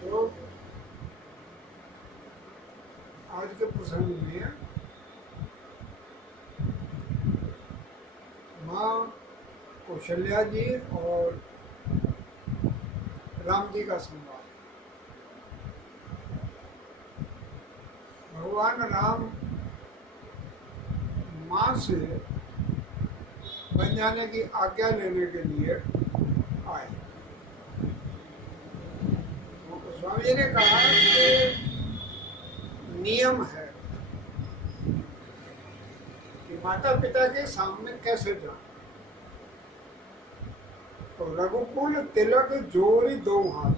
तो आज के प्रसंग में माँ कौशल्या जी और राम जी का संवाद। भगवान राम माँ से बन जाने की आज्ञा लेने के लिए आए। तो स्वामी जी ने कहा कि नियम है कि माता पिता के सामने कैसे जाए। तो रघुकुल तिलक जोड़ी दो हाथ,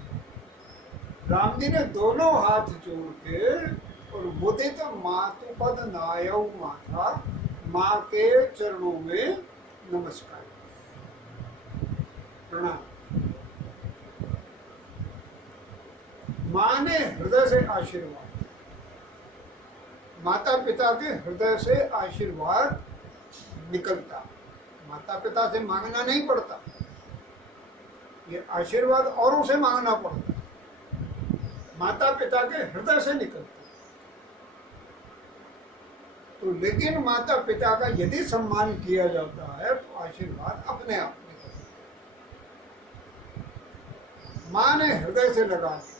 राम जी ने दोनों हाथ जोड़ के और मुदित मातु पद नायौ माथा, माँ के चरणों में नमस्कार प्रणाम। माँ ने हृदय से आशीर्वाद, माता पिता के हृदय से आशीर्वाद निकलता, माता पिता से मांगना नहीं पड़ता, ये आशीर्वाद औरों से मांगना पड़ता, माता पिता के हृदय से निकलता। तो लेकिन माता पिता का यदि सम्मान किया जाता है तो आशीर्वाद अपने आप निकलता। माँ ने हृदय से लगा दिया।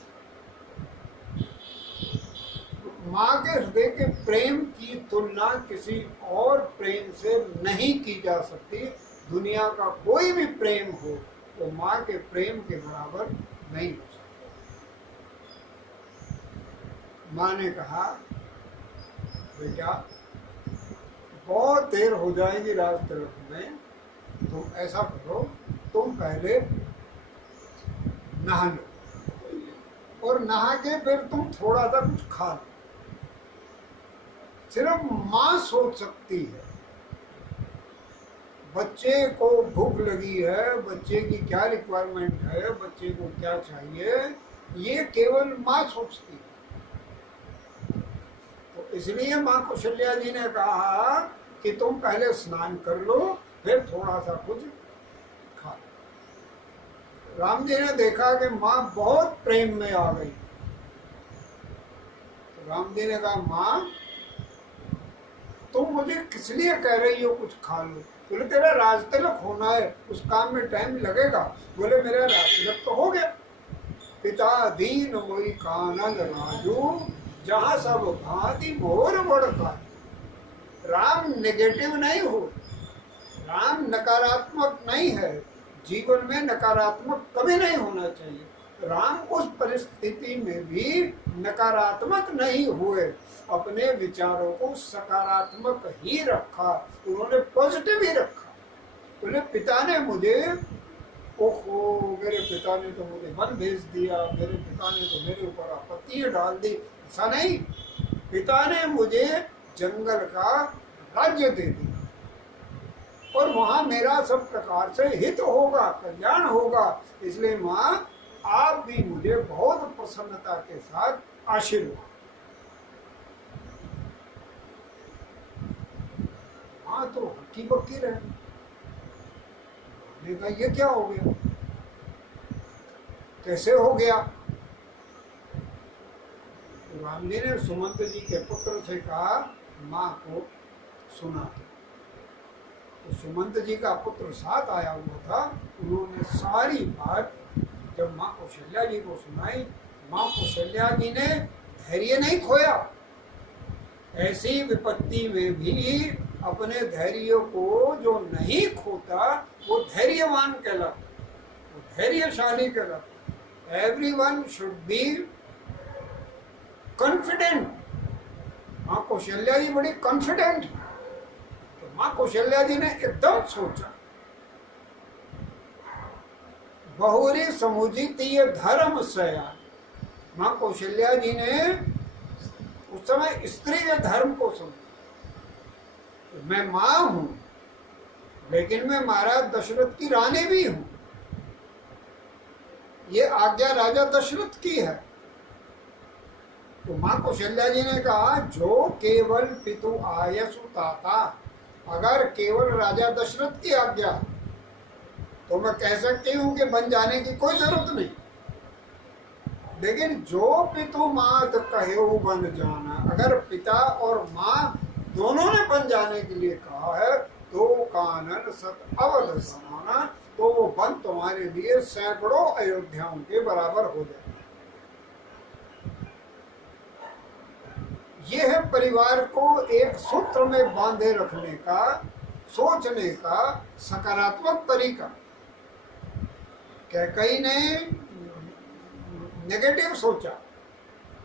माँ के हृदय के प्रेम की तुलना किसी और प्रेम से नहीं की जा सकती। दुनिया का कोई भी प्रेम हो तो माँ के प्रेम के बराबर नहीं हो सकता। माँ ने कहा, बेटा बहुत देर हो जाएगी रात तिलक में, तुम ऐसा करो, तुम पहले नहा लो और नहा के फिर तुम थोड़ा सा कुछ खा लो। सिर्फ माँ सोच सकती है। बच्चे को भूख लगी है, बच्चे की क्या रिक्वायरमेंट है, बच्चे को क्या चाहिए, ये केवल माँ सोचती है। तो इसलिए माँ कौशल्या जी ने कहा कि तुम पहले स्नान कर लो, फिर थोड़ा सा कुछ खा लो। राम जी ने देखा कि माँ बहुत प्रेम में आ गई। तो राम जी ने कहा, माँ तुम मुझे किस लिए कह रही हो कुछ खा लो? बोले तेरा राज तिलक होना है, उस काम में टाइम लगेगा। बोले मेरा राज तिलक तो हो गया। पिता दीन मोई कानन राजू, जहाँ सब भांति मोर बड़का। राम नेगेटिव नहीं हो, राम नकारात्मक नहीं है। जीवन में नकारात्मक कभी नहीं होना चाहिए। राम उस परिस्थिति में भी नकारात्मक नहीं हुए, अपने विचारों को सकारात्मक ही रखा, उन्होंने पॉजिटिव ही रखा। बोले पिता ने मुझे, ओहो मेरे पिता ने तो मुझे वन भेज दिया, मेरे पिता ने तो मेरे ऊपर आपत्तियां डाल दी। ऐसा नहीं, पिता ने मुझे जंगल का राज्य दे दिया और वहां मेरा सब प्रकार से हित होगा, कल्याण होगा। इसलिए माँ आप भी मुझे बहुत प्रसन्नता के साथ आशीर्वाद। माँ तो हक्की बक्की रहे, ये क्या हो गया, कैसे हो गया? राम जी ने सुमंत जी के पुत्र से कहा, माँ को सुना। तो सुमंत जी का पुत्र साथ आया हुआ था, उन्होंने सारी बात जब माँ कौशल्या जी को सुनाई। माँ कौशल्या जी ने धैर्य नहीं खोया। ऐसी विपत्ति में भी अपने धैर्य को जो नहीं खोता वो धैर्यवान कहलाता, वो धैर्यशाली कहलाता। Everyone should be confident. माँ कौशल्या जी बड़ी कॉन्फिडेंट है। तो माँ कौशल्या जी ने एकदम सोचा, बहुरी समुचितीय धर्म सयान। माँ कौशल्या जी ने उस समय स्त्री के धर्म को समझा। मैं माँ हूं, लेकिन मैं महाराज दशरथ की रानी भी हूं। ये आज्ञा राजा दशरथ की है। तो माँ कौशल्या जी ने कहा, जो केवल पितु आयसु ताता, अगर केवल राजा दशरथ की आज्ञा तो मैं कह सकती हूँ कि बन जाने की कोई जरूरत नहीं, लेकिन जो पितु मात कहे बन जाना, अगर पिता और माँ दोनों ने बन जाने के लिए कहा है तो कानन सत अवध समाना, तो वो वन तुम्हारे लिए सैकड़ों अयोध्याओं के बराबर हो जाए। ये है परिवार को एक सूत्र में बांधे रखने का, सोचने का सकारात्मक तरीका। कैकेयी ने नेगेटिव सोचा,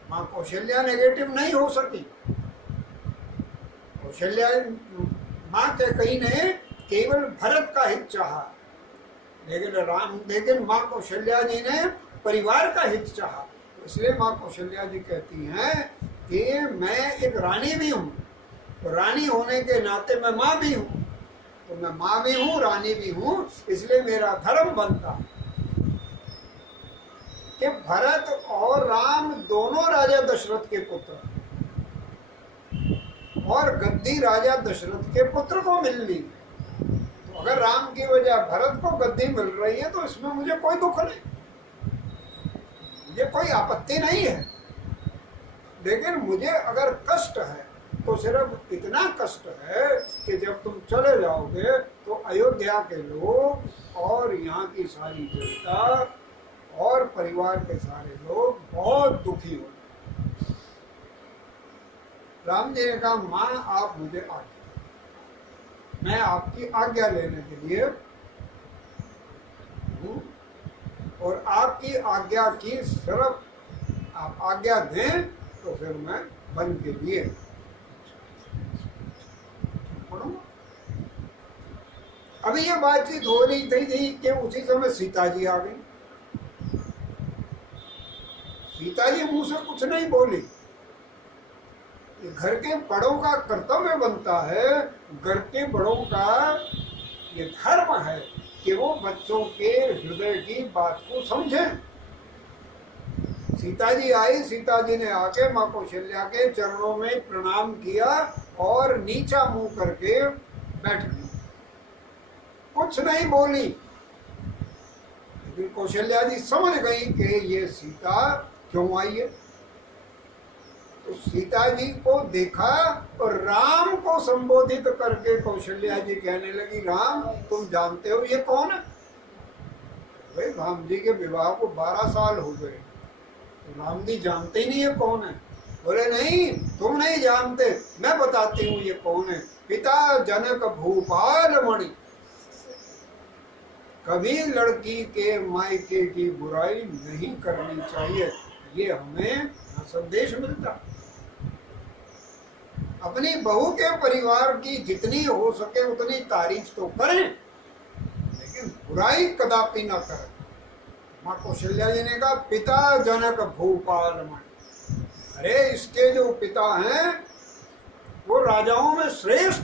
मां कौशल्या नेगेटिव नहीं हो सकी। कौशल्या मां कैकेयी ने केवल भरत का हित चाहा, लेकिन मां कौशल्या जी ने परिवार का हित चाहा। इसलिए मां कौशल्या जी कहती हैं कि मैं एक रानी भी हूँ, तो रानी होने के नाते मैं माँ भी हूँ, तो मैं माँ भी हूँ, रानी भी हूँ, इसलिए मेरा धर्म बनता कि भरत और राम दोनों राजा दशरथ के पुत्र, और गद्दी राजा दशरथ के पुत्र को मिल ली। तो अगर राम की वजह भरत को गद्दी मिल रही है तो इसमें मुझे कोई दुख नहीं, मुझे कोई आपत्ति नहीं है। लेकिन मुझे अगर कष्ट है तो सिर्फ इतना कष्ट है कि जब तुम चले जाओगे तो अयोध्या के लोग और यहाँ की सारी जनता और परिवार के सारे लोग बहुत दुखी हो। राम जी ने कहा माँ आप मुझे आज्ञा, मैं आपकी आज्ञा लेने के लिए हूँ, और आपकी आज्ञा की सिर्फ आप आज्ञा दें तो फिर मैं वन के लिए पढ़ूंगा। अभी ये बातचीत हो रही थी कि उसी समय सीता जी आ गई। सीता जी मुंह से कुछ नहीं बोली। घर के बड़ों का कर्तव्य बनता है, घर के बड़ों का ये धर्म है कि वो बच्चों के हृदय की बात को समझें। सीता जी आई, सीता जी ने आके माँ कौशल्या के चरणों में प्रणाम किया और नीचा मुंह करके बैठ गई, कुछ नहीं बोली। लेकिन कौशल्या जी समझ गई कि ये सीता क्यों आई है। तो सीता जी को देखा और राम को संबोधित करके कौशल्या जी कहने लगी, राम तुम जानते हो ये कौन है? भाई राम जी के विवाह को 12 साल हो गए, तो राम जी जानते ही नहीं ये कौन है। बोले नहीं तुम नहीं जानते, मैं बताती हूँ ये कौन है। पिता जनक भूपाल मणि, कभी लड़की के मायके की बुराई नहीं करनी चाहिए, ये हमें संदेश मिलता। अपनी बहू के परिवार की जितनी हो सके उतनी तारीफ तो करें, लेकिन बुराई कदापि ना करें। माँ कौशल्या जी ने कहा पिता जनक भूपाल मणि, अरे इसके जो पिता हैं वो राजाओं में श्रेष्ठ